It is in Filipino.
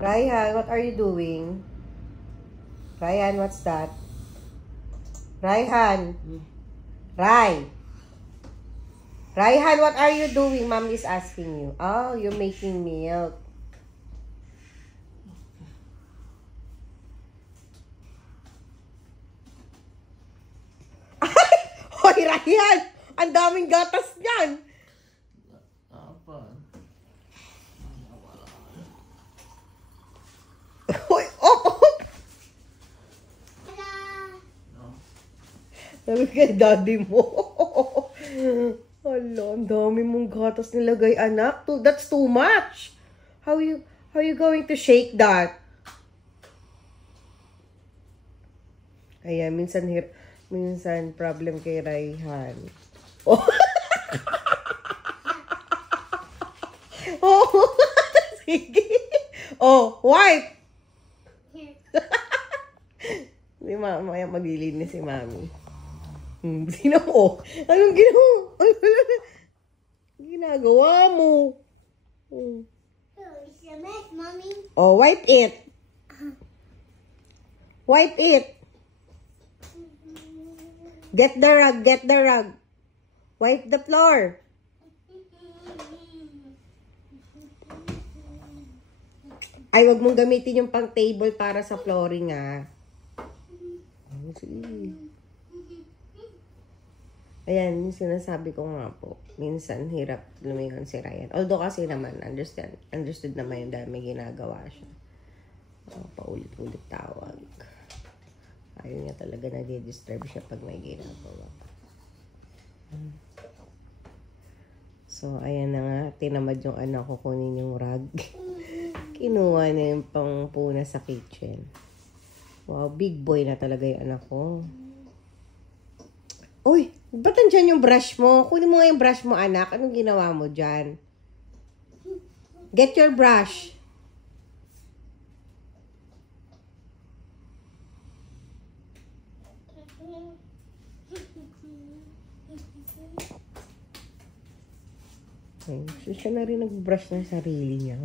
Ryan, what are you doing? Ryan, what's that? Ryan. Ryan, what are you doing? Mom is asking you. Oh, you're making milk. Hoy, Ryan! Ang daming gatas niyan! Hoy, oh! Sabi kay daddy mo. Hala, ang dami mong gatas nilagay, anak. That's too much. How you going to shake that? Ayan, minsan problem kay Rayhan. Oh. Oh, sige. Oh, wipe. Di mamaya maglilinis si Mami. Sino mo? Anong ginagawa mo? It's a mess, Mommy. Oh, wipe it. Wipe it. Get the rug. Wipe the floor. Ay, wag mong gamitin yung pang table para sa flooring, ah. Ayan, yung sinasabi ko nga po. Minsan, hirap lumingon si Ryan. Although kasi naman, understood naman yung dahil may ginagawa siya. Paulit-ulit tawag. Ayaw niya talaga nadi-disturb siya pag may ginagawa. So, ayan na nga. Tinamad yung anak ko kunin yung rug. Kinuha na yung pangpuna sa kitchen. Wow, big boy na talaga yung anak ko. Uy, ba't nandyan yung brush mo? Kunin mo nga yung brush mo, anak. Anong ginawa mo dyan? Get your brush. Siya na rin nag-brush ng sarili niya.